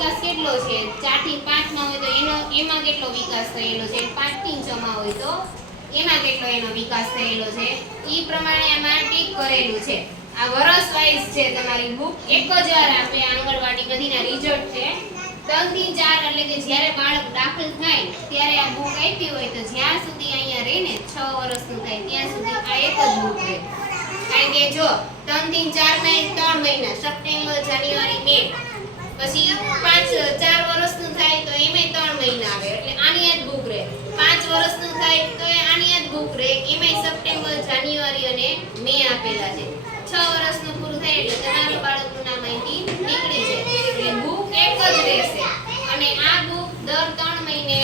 વિકાસ કેટલો છે? ચારથી પાંચમાં હોય તો એનો, એમાં કેટલો વિકાસ થયેલો છે? પાંચથી છ માં હોય તો એમાં કેટલો એનો વિકાસ થયેલો છે? એ પ્રમાણે આમાં ટીક કરેલું છે. આ વર્ષ વાઇઝ છે તમારી બુક એક જ વાર આપે આંગણવાડી બધીના રિઝલ્ટ છે. ત્રણથી ચાર એટલે કે જ્યારે બાળક દાખલ થાય, ત્યારે આ બુક આપી હોય તો જ્યાં સુધી અહીંયા રહીને છ વર્ષનું થાય, ત્યાં સુધી આ એક જ બુક રહે. કારણ કે જો ત્રણથી ચારમાં ત્રણ મહિના, સપ્ટેમ્બર, જાન્યુઆરી, મે પછી પાંચ, ચાર વર્ષનું થાય તો એમાંય ત્રણ મહિના આવે. એટલે આની જ બુક રહે. પાંચ વર્ષનું થાય તો આની જ બુક રહે. એમાંય સપ્ટેમ્બર, જાન્યુઆરી અને મે આપેલા છે. છ વર્ષનું પૂરું થાય એટલે તમારું બાળકનું નામ અહીંથી નીકળી જાય. એટલે બુક એક જ રહેશે. અને આ બુક દર ત્રણ મહિને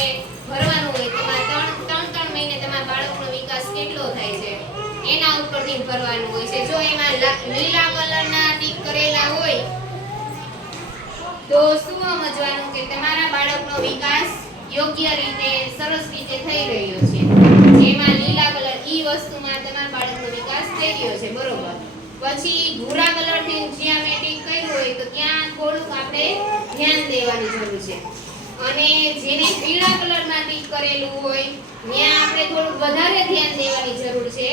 ભરવાનું હોય તમારે ત્રણ ત્રણ ત્રણ મહિને તમારા બાળકનો વિકાસ કેટલો થાય છે? એના ઉપરથી ભરવાનું હોય છે. જો એમાં લીલા કલરના ટીક કરેલા હોય તો શું સમજવાનું કે તમારા બાળકનો વિકાસ યોગ્ય રીતે, સરસ રીતે થઈ રહ્યો છે? જેમાં લીલા કલર ઈ વસ્તુમાં તમારા બાળકનો વિકાસ થઈ રહ્યો છે, બરોબર? પછી ભૂરા કલરથી ટીક કર્યું હોય, તો ત્યાં થોડુંક આપણે ધ્યાન દેવાની જરૂર છે. અને જેને પીળા કલરમાં ટીક કરેલું હોય, ત્યાં આપણે થોડુંક વધારે ધ્યાન દેવાની જરૂર છે.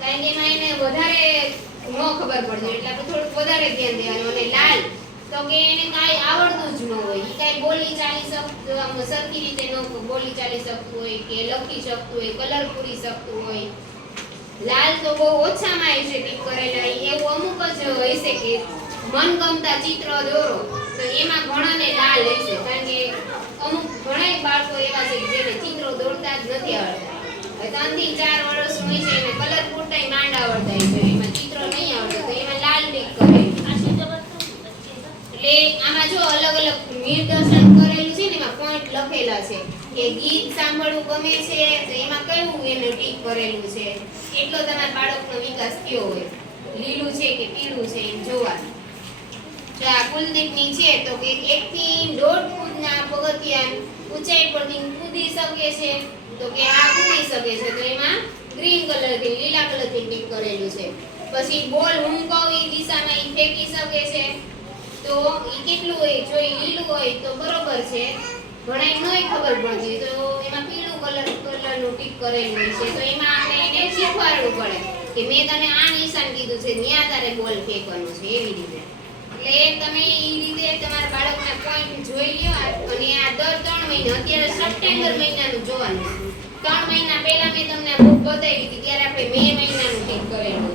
કારણ કે એમાં એને વધારે ન ખબર પડતી એટલે આપણે થોડુંક વધારે ધ્યાન દેવાનું. અને લાલ તો કે એને કાંઈ આવડતું જ ન હોય. એ કાંઈ બોલી ચાલી શકતું સરખી રીતે ન બોલી ચાલી શકતું હોય કે લખી શકતું હોય, કલર પૂરી શકતું હોય. લાલ તો બહુ ઓછામાં હશે ટીક કરેલા. એવું અમુક જ હશે કે મનગમતા ચિત્ર દોરો. તો એમાં ઘણાને લાલ હશે કારણ કે અમુક ઘણાય બાળકો એવા છે જેને ચિત્રો દોરતા જ નથી આવડતા. ત્રણથી ચાર વર્ષ હોય છે, એને કલર પૂરતા માંડ આવડતા છે એમાં ચિત્રો નહીં આવડે તો એમાં લાલ ટીક કરે એટલે આમાં જો અલગ અલગ નિર્દેશન કરેલું છે ને એમાં પોઈન્ટ લખેલા છે. કે ગીત સાંભળવું ગમે છે, તો એમાં કયું એને ટીક કરેલું છે? એટલો તમારા બાળકનો વિકાસ થયો હોય. લીલું છે કે પીળું છે એમ જોવાનું. કૂદી શકે છે, તો કે આ કૂદી શકે છે, તો એમાં ગ્રીન કલરથી લીલા કલરથી ટીક કરેલું છે. પછી બોલ હું કહું એ દિશામાં ફેંકી શકે છે તો એ કેટલું હોય? જો એ લીલું હોય તો બરોબર છે. ઘણાય નોય ખબર પડતી. તો એમાં પીળું કલર કલરનું ટીક કરેલું હોય છે. તો એમાં આપણે એને શીખવાડવું પડે કે મેં તને આ નિશાન કીધું છે, ત્યાં તારે બોલ ફેંકવાનો છે, એવી રીતે. એટલે તમે એ રીતે તમારા બાળકના પોઈન્ટ જોઈ લ્યો અને આ દર ત્રણ મહિના, અત્યારે સપ્ટેમ્બર મહિનાનું જોવાનું ત્રણ મહિના પહેલા મેં તમને બુક બતાવી હતી, ત્યારે આપણે મે મહિનાનું ઠીક કરેલું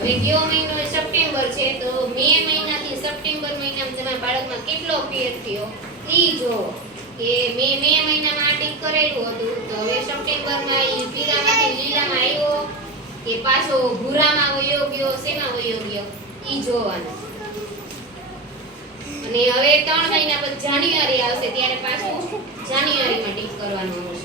હવે કયો મહિનો સપ્ટેમ્બર છે, તો મે મહિનાથી સપ્ટેમ્બર મહિનામાં તમારા બાળકમાં કેટલો ફેર થયો? એ જો, કે મે મે મહિનામાં આ ટીક કરેલું હતું, તો હવે સપ્ટેમ્બરમાં એ પીળામાંથી લીલામાં આવ્યો, કે પાછો ભૂરામાં વયો ગયો, શેમાં વયો ગયો? ઈ જોવાનું. અને હવે ત્રણ મહિના પછી જાન્યુઆરી આવશે, ત્યારે પાછું જાન્યુઆરીમાં ટીક કરવાનું.